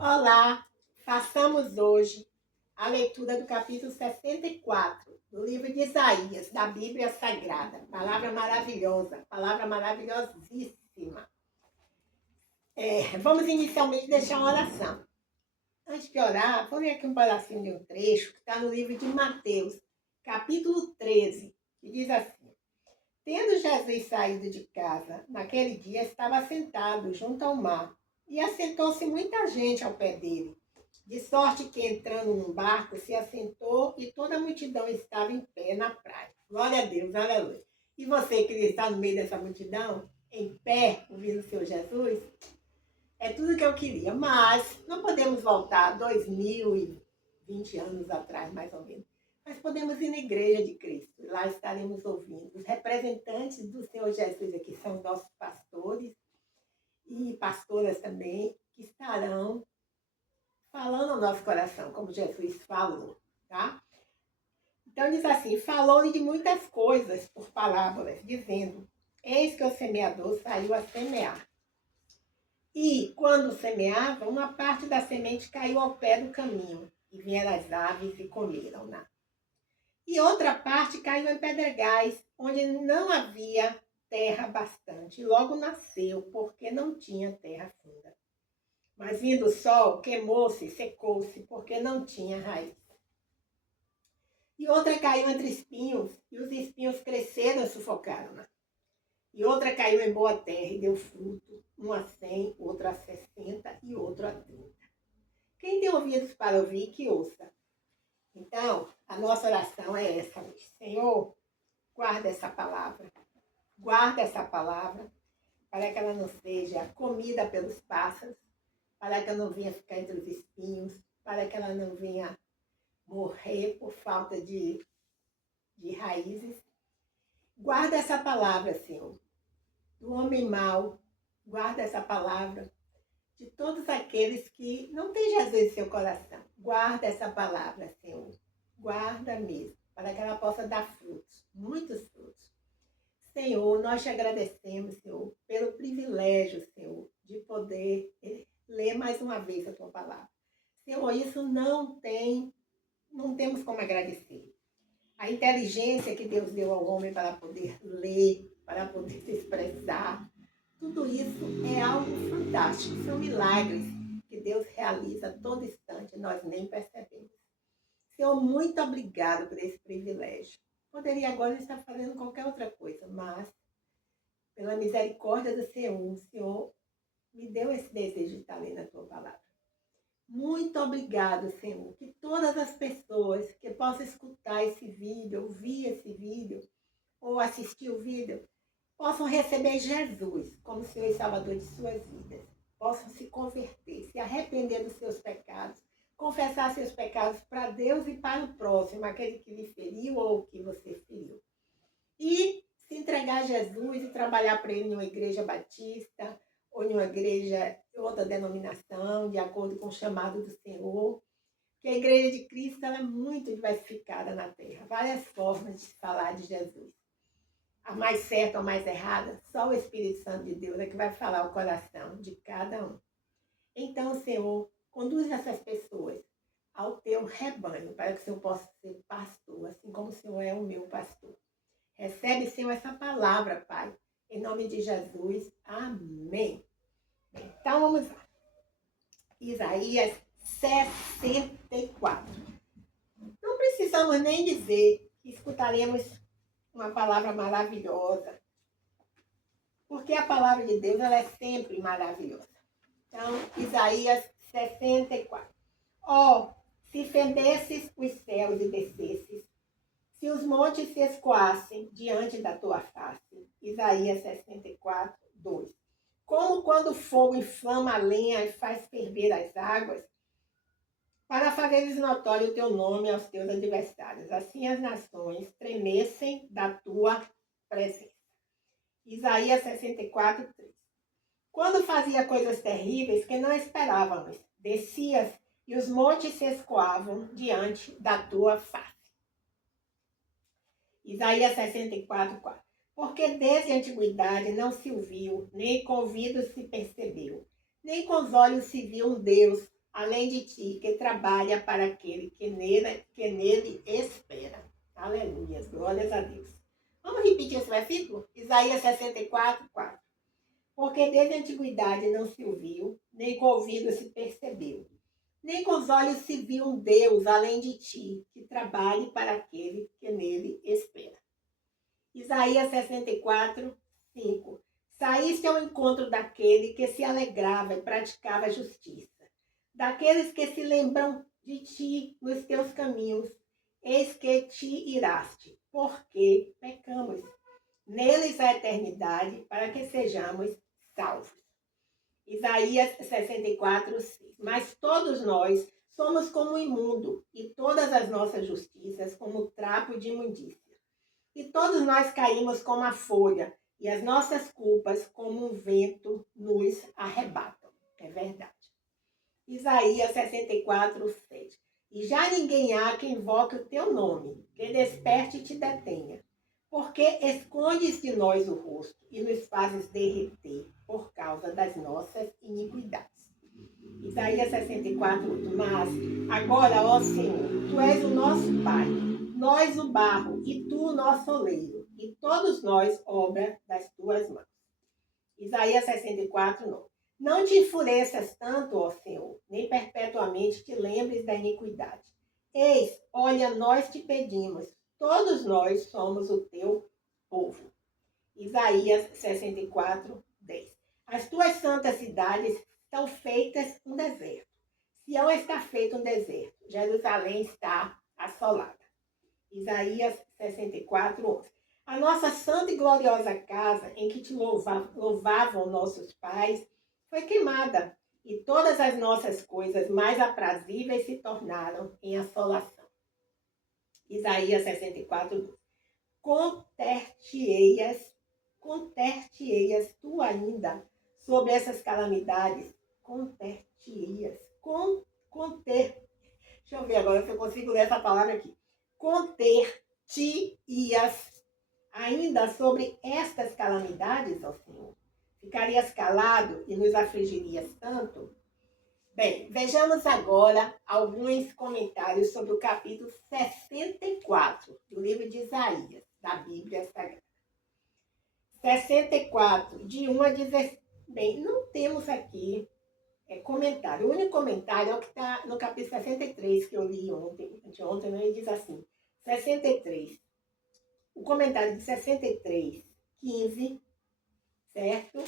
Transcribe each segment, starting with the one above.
Olá, façamos hoje a leitura do capítulo 64 do livro de Isaías, da Bíblia Sagrada. Palavra maravilhosa, palavra maravilhosíssima. Vamos inicialmente deixar uma oração. Antes de orar, vou ler aqui um pedacinho de um trecho que está no livro de Mateus, capítulo 13, que diz assim: Tendo Jesus saído de casa, naquele dia estava sentado junto ao mar, e assentou-se muita gente ao pé dele. De sorte que, entrando num barco, se assentou e toda a multidão estava em pé na praia. Glória a Deus, aleluia. E você que está no meio dessa multidão, em pé, ouvindo o Senhor Jesus, é tudo que eu queria. Mas não podemos voltar 2020 anos atrás, mais ou menos. Mas podemos ir na igreja de Cristo. Lá estaremos ouvindo. Os representantes do Senhor Jesus aqui são nossos pastores e pastoras também, que estarão falando ao nosso coração, como Jesus falou, tá? Então diz assim: falou-lhe de muitas coisas por parábolas, dizendo: Eis que o semeador saiu a semear. E, quando semeava, uma parte da semente caiu ao pé do caminho, e vieram as aves e comeram-na. E outra parte caiu em pedregais, onde não havia terra bastante, e logo nasceu, porque não tinha terra funda. Mas vindo o sol, queimou-se, secou-se, porque não tinha raiz. E outra caiu entre espinhos, e os espinhos cresceram e sufocaram-na. E outra caiu em boa terra e deu fruto, um a 100, outro a 60 e outro a 30. Quem tem ouvidos para ouvir, que ouça. Então, a nossa oração é essa hoje. Senhor, guarda essa palavra. Guarda essa palavra para que ela não seja comida pelos pássaros, para que ela não venha ficar entre os espinhos, para que ela não venha morrer por falta de raízes. Guarda essa palavra, Senhor, do homem mau. Guarda essa palavra de todos aqueles que não têm Jesus em seu coração. Guarda essa palavra, Senhor. Guarda mesmo, para que ela possa dar frutos, muitos frutos. Senhor, nós te agradecemos, Senhor, pelo privilégio, Senhor, de poder ler mais uma vez a tua palavra. Senhor, isso não temos como agradecer. A inteligência que Deus deu ao homem para poder ler, para poder se expressar, tudo isso é algo fantástico. São milagres que Deus realiza a todo instante, nós nem percebemos. Senhor, muito obrigado por esse privilégio. Poderia agora estar fazendo qualquer outra coisa, mas pela misericórdia do Senhor, o Senhor me deu esse desejo de estar lendo a tua palavra. Muito obrigado, Senhor, que todas as pessoas que possam escutar esse vídeo, ouvir esse vídeo, ou assistir o vídeo, possam receber Jesus como Senhor e Salvador de suas vidas. Possam se converter, se arrepender dos seus pecados, confessar seus pecados para Deus e para o próximo, aquele que lhe feriu ou que você feriu. E se entregar a Jesus e trabalhar para ele em uma igreja batista, ou em uma igreja, outra denominação, de acordo com o chamado do Senhor. Que a igreja de Cristo ela é muito diversificada na terra. Várias formas de falar de Jesus. A mais certa ou a mais errada, só o Espírito Santo de Deus é que vai falar o coração de cada um. Então, Senhor, conduz essas pessoas ao teu rebanho, para que o Senhor possa ser pastor, assim como o Senhor é o meu pastor. Recebe, Senhor, essa palavra, Pai. Em nome de Jesus. Amém. Então, vamos lá. Isaías 64. Não precisamos nem dizer que escutaremos uma palavra maravilhosa, porque a palavra de Deus ela é sempre maravilhosa. Então, Isaías 64. Se fendesses os céus e descesses, se os montes se escoassem diante da tua face. Isaías 64, 2. Como quando o fogo inflama a lenha e faz ferver as águas, para fazeres notório o teu nome aos teus adversários. Assim as nações tremessem da tua presença. Isaías 64, 3. Quando fazia coisas terríveis que não esperávamos, descias e os montes se escoavam diante da tua face. Isaías 64, 4. Porque desde a antiguidade não se ouviu, nem com ouvidos se percebeu, nem com os olhos se viu um Deus além de ti, que trabalha para aquele que nele espera. Aleluia, glórias a Deus. Vamos repetir esse versículo? Isaías 64, 4. Porque desde a antiguidade não se ouviu, nem com o ouvido se percebeu, nem com os olhos se viu um Deus além de ti, que trabalhe para aquele que nele espera. Isaías 64, 5. Saíste ao encontro daquele que se alegrava e praticava a justiça, daqueles que se lembram de ti nos teus caminhos. Eis que te iraste, porque pecamos. Neles a eternidade, para que sejamos salvos. Isaías 64, 6. Mas todos nós somos como imundo, e todas as nossas justiças como trapo de imundícia. E todos nós caímos como a folha, e as nossas culpas como um vento nos arrebatam. É verdade. Isaías 64, 7. E já ninguém há que invoque o teu nome, que desperte e te detenha. Porque escondes de nós o rosto e nos fazes derreter por causa das nossas iniquidades. Isaías 64, 8. Mas agora, ó Senhor, tu és o nosso Pai, nós o barro e tu o nosso oleiro, e todos nós obra das tuas mãos. Isaías 64, 9. Não te enfureças tanto, ó Senhor, nem perpetuamente te lembres da iniquidade. Eis, olha, nós te pedimos, todos nós somos o teu povo. Isaías 64, 10. As tuas santas cidades estão feitas um deserto. Sião está feito um deserto. Jerusalém está assolada. Isaías 64, 11. A nossa santa e gloriosa casa, em que te louvavam nossos pais, foi queimada, e todas as nossas coisas mais aprazíveis se tornaram em assolação. Isaías 64, 12. Conter-te-eias tu ainda sobre essas calamidades. Conter-te-eias. Conter. Deixa eu ver agora se eu consigo ler essa palavra aqui. Conter-te-eias ainda sobre estas calamidades, ó Senhor. Ficarias calado e nos afligirias tanto? Bem, vejamos agora alguns comentários sobre o capítulo 64 do livro de Isaías, da Bíblia Sagrada. 64, de 1 a 16. Bem, não temos aqui comentário. O único comentário é o que está no capítulo 63, que eu li anteontem, né? Ele diz assim, 63. O comentário de 63, 15, certo?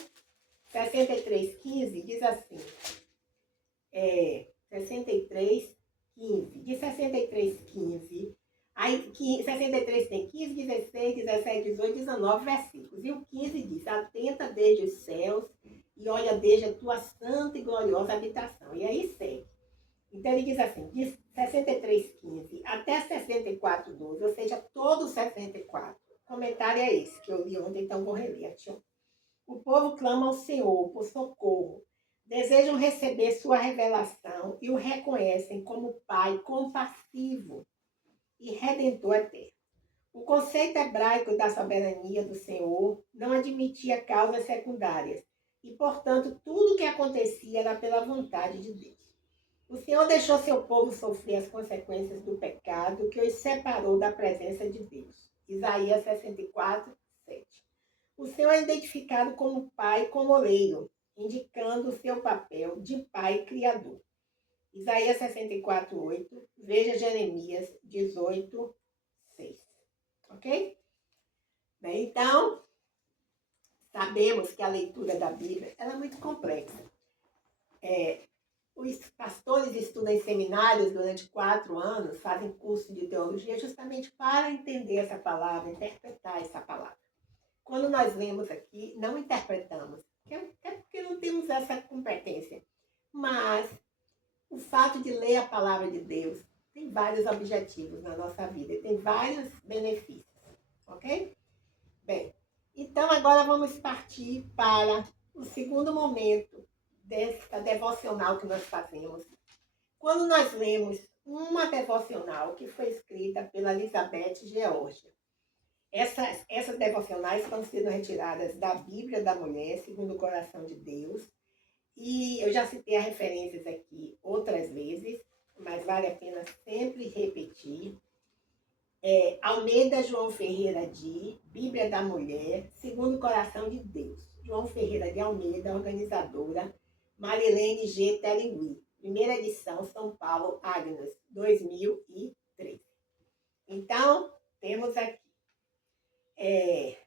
63, 15 diz assim, 63, 15. De 63, 15, aí 63 tem 15, 16, 17, 18, 19 versículos. E o 15 diz, atenta desde os céus e olha desde a tua santa e gloriosa habitação. E aí segue. Então ele diz assim, de 63, 15 até 64, 12, ou seja, todo 64. O comentário é esse, que eu li ontem, então vou reler. O povo clama ao Senhor por socorro. Desejam receber sua revelação e o reconhecem como Pai compassivo e Redentor eterno. O conceito hebraico da soberania do Senhor não admitia causas secundárias e, portanto, tudo o que acontecia era pela vontade de Deus. O Senhor deixou seu povo sofrer as consequências do pecado que os separou da presença de Deus. Isaías 64, 7. O Senhor é identificado como Pai, como oleiro, indicando o seu papel de Pai Criador. Isaías 64, 8. Veja Jeremias 18, 6. Ok? Bem, então, sabemos que a leitura da Bíblia ela é muito complexa. Os pastores estudam em seminários durante 4 anos, fazem curso de teologia justamente para entender essa palavra, interpretar essa palavra. Quando nós lemos aqui, não interpretamos, é porque não temos essa competência. Mas o fato de ler a palavra de Deus tem vários objetivos na nossa vida, tem vários benefícios, ok? Bem, então agora vamos partir para o segundo momento dessa devocional que nós fazemos. Quando nós lemos uma devocional que foi escrita pela Elizabeth Georgia. Essas devocionais estão sendo retiradas da Bíblia da Mulher, segundo o coração de Deus. E eu já citei as referências aqui outras vale a pena sempre repetir. Almeida João Ferreira de Bíblia da Mulher, Segundo o Coração de Deus. João Ferreira de Almeida, organizadora, Marilene G. Teringui. Primeira edição, São Paulo, Agnes, 2003. Então, temos aqui,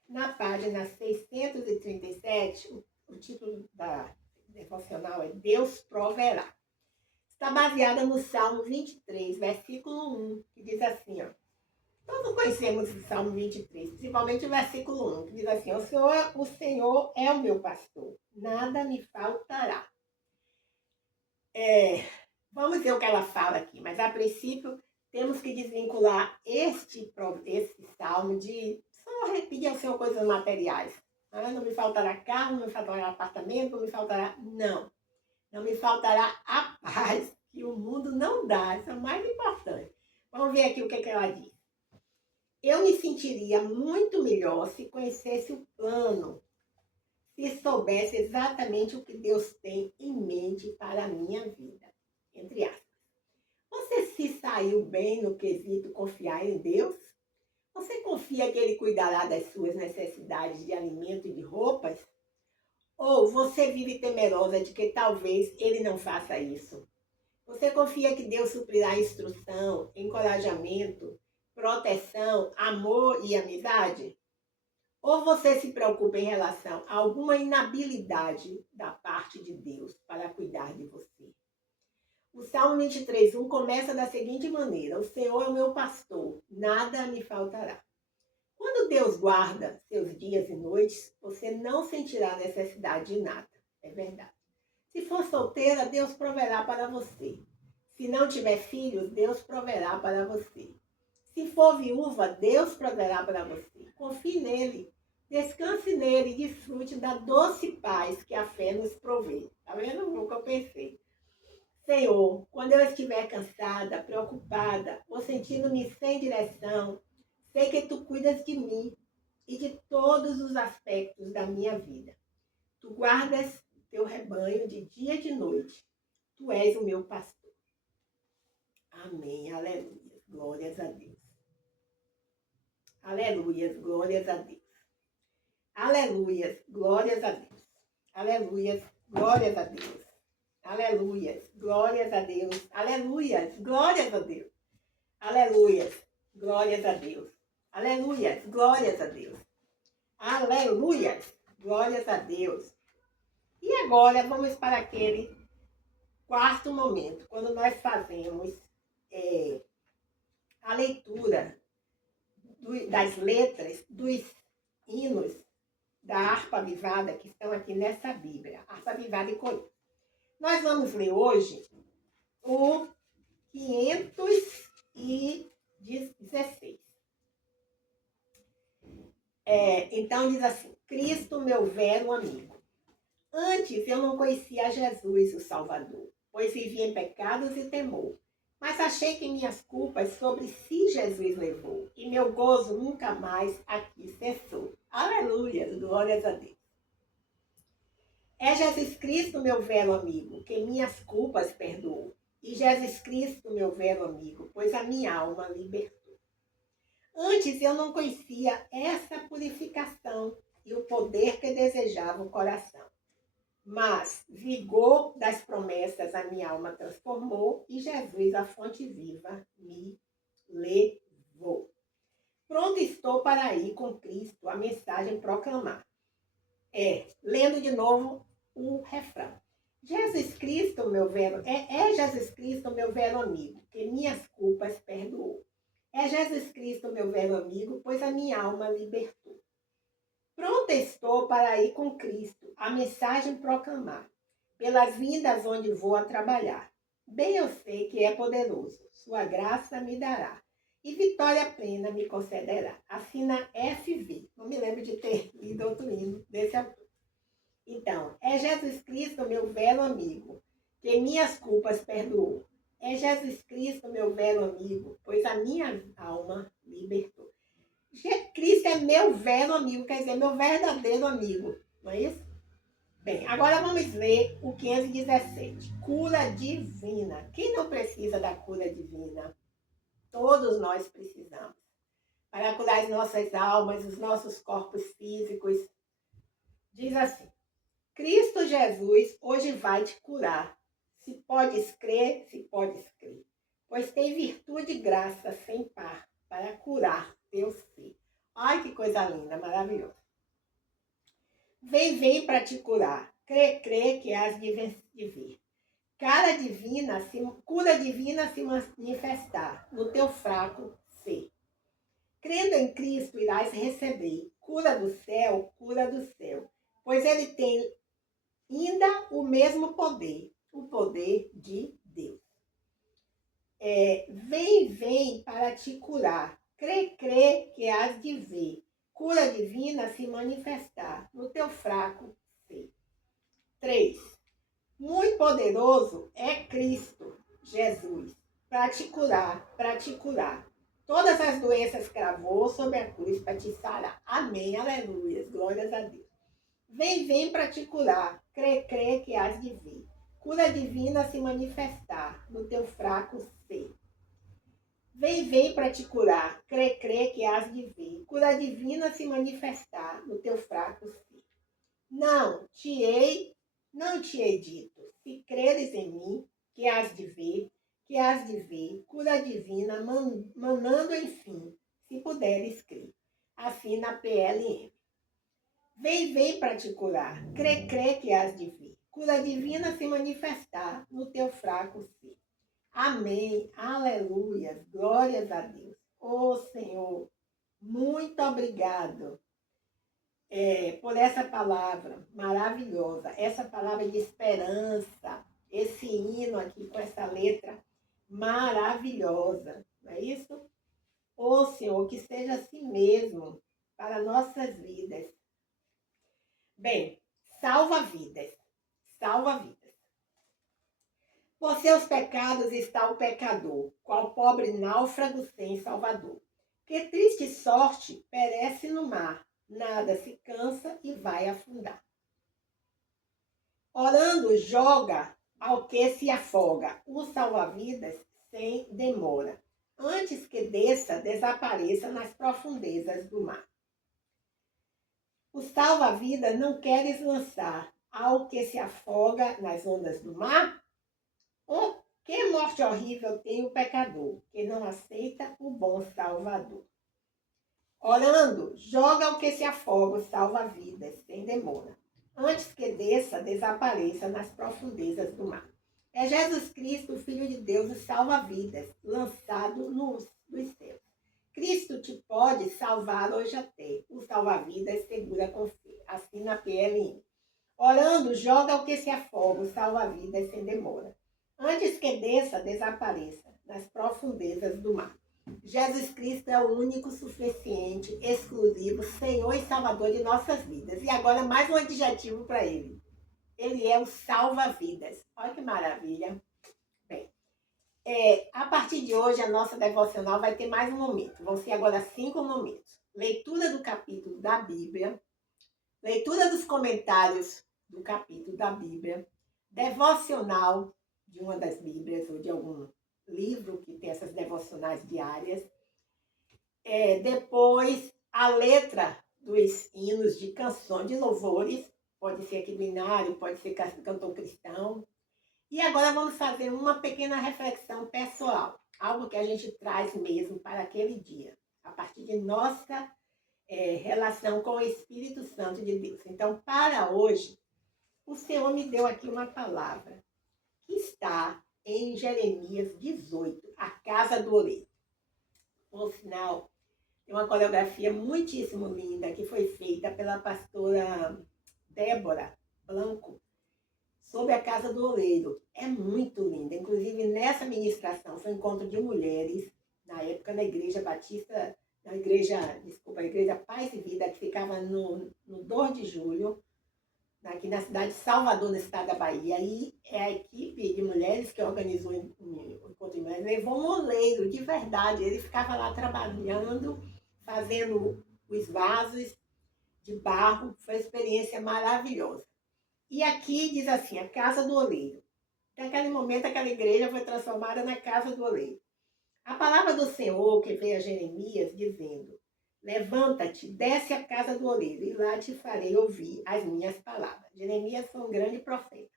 na página 637, o título da devocional é Deus proverá. Está baseada no Salmo 23, versículo 1, que diz assim, ó. Todos conhecemos o Salmo 23, principalmente o versículo 1, que diz assim, o Senhor é o meu pastor, nada me faltará. Vamos ver o que ela fala aqui, mas a princípio temos que desvincular esse salmo de só repetir ao Senhor coisas materiais. Não me faltará carro, não me faltará apartamento, não me faltará... Não me faltará a paz que o mundo não dá, isso é o mais importante. Vamos ver aqui o que ela diz. Eu me sentiria muito melhor se conhecesse o plano, se soubesse exatamente o que Deus tem em mente para a minha vida. Entre aspas. Você se saiu bem no quesito confiar em Deus? Você confia que Ele cuidará das suas necessidades de alimento e de roupas? Ou você vive temerosa de que talvez Ele não faça isso? Você confia que Deus suprirá instrução, encorajamento, proteção, amor e amizade? Ou você se preocupa em relação a alguma inabilidade da parte de Deus para cuidar de você? O Salmo 23:1 começa da seguinte maneira: o Senhor é o meu pastor, nada me faltará. Quando Deus guarda seus dias e noites, você não sentirá necessidade de nada. É verdade. Se for solteira, Deus proverá para você. Se não tiver filhos, Deus proverá para você. Se for viúva, Deus proverá para você. Confie nele, descanse nele e desfrute da doce paz que a fé nos provê. Tá vendo o que eu pensei? Senhor, quando eu estiver cansada, preocupada ou sentindo-me sem direção, sei que tu cuidas de mim e de todos os aspectos da minha vida. Tu guardas teu rebanho de dia e de noite. Tu és o meu pastor. Amém, aleluia. Glórias a Deus. Aleluia, glórias a Deus. Aleluia, glórias a Deus. Aleluia, glórias a Deus. Aleluia, glórias a Deus. Aleluia, glórias a Deus. Aleluia, glórias a Deus. Aleluia, glórias a Deus. Aleluia, glórias a Deus. E agora vamos para aquele quarto momento, quando nós fazemos a leitura das letras dos hinos da harpa avivada que estão aqui nessa Bíblia, harpa avivada e corinto. Nós vamos ler hoje o 516. Então diz assim: Cristo, meu velho amigo. Antes eu não conhecia Jesus, o Salvador, pois vivia em pecados e temor. Mas achei que minhas culpas sobre si Jesus levou, e meu gozo nunca mais aqui cessou. Aleluia, glórias a Deus. É Jesus Cristo, meu velho amigo, que minhas culpas perdoou. E Jesus Cristo, meu velho amigo, pois a minha alma libertou. Antes eu não conhecia essa purificação e o poder que desejava o coração. Mas vigor das promessas a minha alma transformou e Jesus, a fonte viva, me levou. Pronto estou para ir com Cristo a mensagem proclamar. Lendo de novo o refrão. Jesus Cristo, meu velho, Jesus Cristo, meu velho amigo, que minhas culpas perdoou. É Jesus Cristo, meu velho amigo, pois a minha alma libertou. Pronta estou para ir com Cristo, a mensagem proclamar, pelas vindas onde vou a trabalhar. Bem eu sei que é poderoso, sua graça me dará, e vitória plena me concederá. Assina FV. Não me lembro de ter lido outro hino desse autor. Então, é Jesus Cristo, meu velho amigo, que minhas culpas perdoou. É Jesus Cristo, meu velho amigo, pois a minha alma libertou. Cristo é meu velho amigo, quer dizer, meu verdadeiro amigo, não é isso? Bem, agora vamos ler o 517. Cura divina. Quem não precisa da cura divina? Todos nós precisamos. Para curar as nossas almas, os nossos corpos físicos. Diz assim: Cristo Jesus hoje vai te curar. Se podes crer, se podes crer. Pois tem virtude e graça sem par para curar teu ser. Ai, que coisa linda, maravilhosa. Vem para te curar. Crê que has de ver. Cura divina se manifestar no teu fraco ser. Crendo em Cristo irás receber cura do céu, pois ele tem ainda o mesmo poder, o poder de Deus. Vem para te curar. Crê que has de ver cura divina se manifestar no teu fraco ser. 3. Muito poderoso é Cristo, Jesus, para te curar. Todas as doenças cravou sobre a cruz para te sarar. Amém, aleluia, glórias a Deus. Vem para te curar, crê que has de ver. Cura divina se manifestar no teu fraco ser. Vem para te curar, crê que has de ver. Cura divina se manifestar no teu fraco ser. Não te hei dito, se creres em mim, que has de ver, cura divina, manando enfim, se puderes crer. Assim na PLM. Vem para te curar, crê que has de ver. Cura divina se manifestar no teu fraco ser. Amém, aleluia, glórias a Deus. Ô Senhor, muito obrigado por essa palavra maravilhosa, essa palavra de esperança, esse hino aqui com essa letra maravilhosa, não é isso? Ô Senhor, que seja assim mesmo para nossas vidas. Bem, salva vidas. Por seus pecados está o pecador, qual pobre náufrago sem salvador. Que triste sorte perece no mar, nada se cansa e vai afundar. Orando joga ao que se afoga, o salva-vidas sem demora, antes que desapareça nas profundezas do mar. O salva-vida não queres lançar ao que se afoga nas ondas do mar? Oh, que morte horrível tem o pecador, que não aceita o bom Salvador. Orando, joga o que se afoga o salva-vidas, sem demora, antes que desapareça nas profundezas do mar. É Jesus Cristo, o Filho de Deus, o salva-vidas, lançado dos céus. Cristo te pode salvar hoje até, o salva-vidas segura com fé. Assim na PLN. Orando, joga o que se afoga, o salva-vidas sem demora, antes que desapareça nas profundezas do mar. Jesus Cristo é o único, suficiente, exclusivo, Senhor e Salvador de nossas vidas. E agora mais um adjetivo para ele. Ele é o salva-vidas. Olha que maravilha. Bem, a partir de hoje a nossa devocional vai ter mais um momento. Vão ser agora 5 momentos. Leitura do capítulo da Bíblia, leitura dos comentários do capítulo da Bíblia, devocional de uma das Bíblias ou de algum livro que tem essas devocionais diárias. Depois, a letra dos hinos de canções, de louvores, pode ser aqui do Inário, pode ser cantor cristão. E agora vamos fazer uma pequena reflexão pessoal, algo que a gente traz mesmo para aquele dia, a partir de nossa relação com o Espírito Santo de Deus. Então, para hoje, o Senhor me deu aqui uma palavra que está em Jeremias 18, a casa do oleiro. Por sinal, tem uma coreografia muitíssimo linda que foi feita pela pastora Débora Blanco sobre a casa do oleiro. É muito linda. Inclusive, nessa ministração, foi um encontro de mulheres, na época na Igreja Batista, a Igreja Paz e Vida, que ficava no 2 de julho, aqui na cidade de Salvador, no estado da Bahia. E a equipe de mulheres que organizou o encontro de mulheres levou um oleiro, de verdade. Ele ficava lá trabalhando, fazendo os vasos de barro. Foi uma experiência maravilhosa. E aqui diz assim, a casa do oleiro. Naquele momento, aquela igreja foi transformada na casa do oleiro. A palavra do Senhor que veio a Jeremias dizendo, levanta-te, desce à casa do oleiro, e lá te farei ouvir as minhas palavras. Jeremias foi um grande profeta.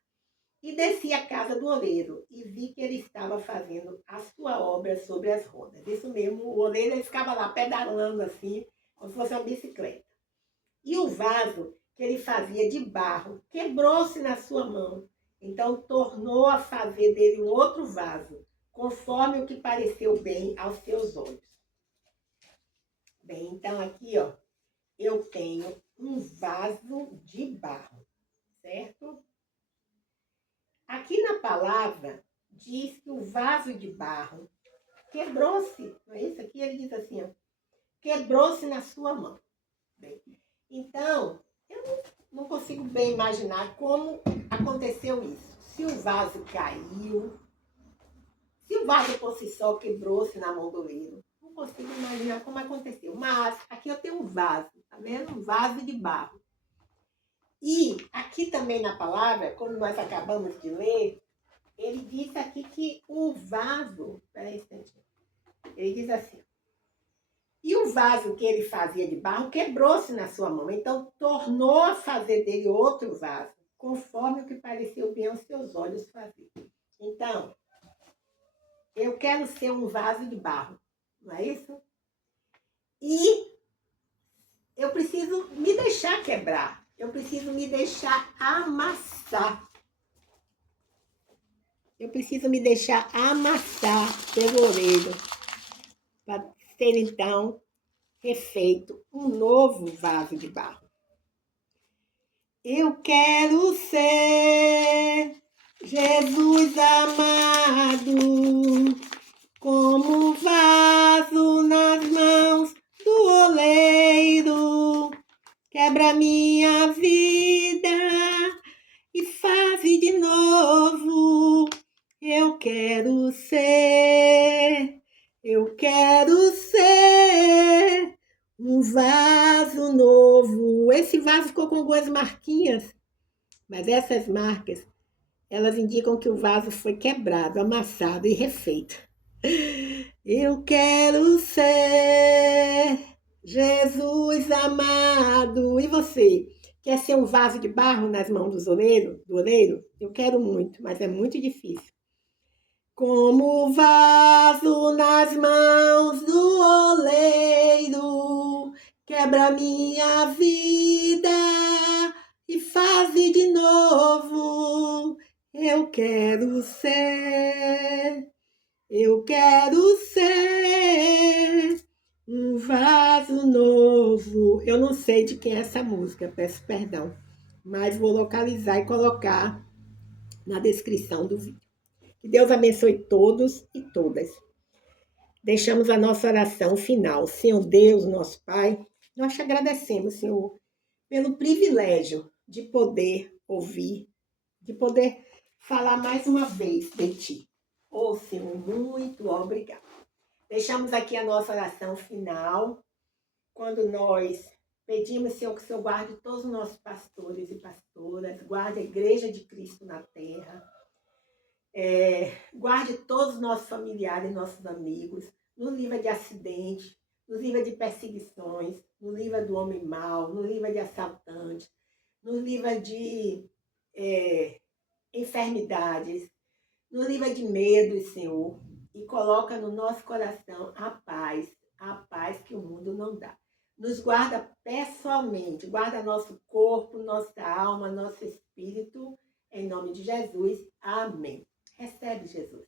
E desci à casa do oleiro, e vi que ele estava fazendo a sua obra sobre as rodas. Isso mesmo, o oleiro ele ficava lá pedalando assim, como se fosse uma bicicleta. E o vaso que ele fazia de barro quebrou-se na sua mão. Então tornou a fazer dele um outro vaso, conforme o que pareceu bem aos seus olhos. Bem, então aqui, ó, eu tenho um vaso de barro, certo? Aqui na palavra diz que o vaso de barro quebrou-se, não é isso? Aqui ele diz assim, ó, quebrou-se na sua mão. Bem, então, eu não consigo bem imaginar como aconteceu isso. Se o vaso caiu, se o vaso por si só quebrou-se na mão do oleiro, não consigo imaginar como aconteceu. Mas aqui eu tenho um vaso, tá vendo? Um vaso de barro. E aqui também na palavra, quando nós acabamos de ler, ele diz aqui que o vaso, peraí um instantinho, ele diz assim, e o vaso que ele fazia de barro quebrou-se na sua mão, então tornou a fazer dele outro vaso, conforme o que pareceu bem aos seus olhos fazer. Então, eu quero ser um vaso de barro, não é isso? E eu preciso me deixar quebrar, eu preciso me deixar amassar. Eu preciso me deixar amassar pelo oleiro, para ser então refeito um novo vaso de barro. Eu quero ser Jesus amado, como vaso nas mãos do oleiro. Quebra minha vida e faz de novo. Eu quero ser um vaso novo. Esse vaso ficou com algumas marquinhas, mas essas marcas, elas indicam que o vaso foi quebrado, amassado e refeito. Eu quero ser Jesus amado. E você? Quer ser um vaso de barro nas mãos do oleiro? Eu quero muito, mas é muito difícil. Como vaso nas mãos do oleiro, quebra minha vida e faz de novo. Eu quero ser um vaso novo. Eu não sei de quem é essa música, peço perdão, mas vou localizar e colocar na descrição do vídeo. Que Deus abençoe todos e todas. Deixamos a nossa oração final. Senhor Deus, nosso Pai, nós te agradecemos, Senhor, pelo privilégio de poder ouvir, de poder falar mais uma vez de Ti. Oh, Senhor, muito obrigado. Deixamos aqui a nossa oração final, quando nós pedimos, Senhor, que o Senhor guarde todos os nossos pastores e pastoras, guarde a Igreja de Cristo na terra, guarde todos os nossos familiares, nossos amigos, nos livra de acidente, nos livra de perseguições, nos livra do homem mau, nos livra de assaltantes, nos livra de enfermidades, nos livra de medos, Senhor, e coloca no nosso coração a paz que o mundo não dá. Nos guarda pessoalmente, guarda nosso corpo, nossa alma, nosso espírito, em nome de Jesus. Amém. Recebe, Jesus.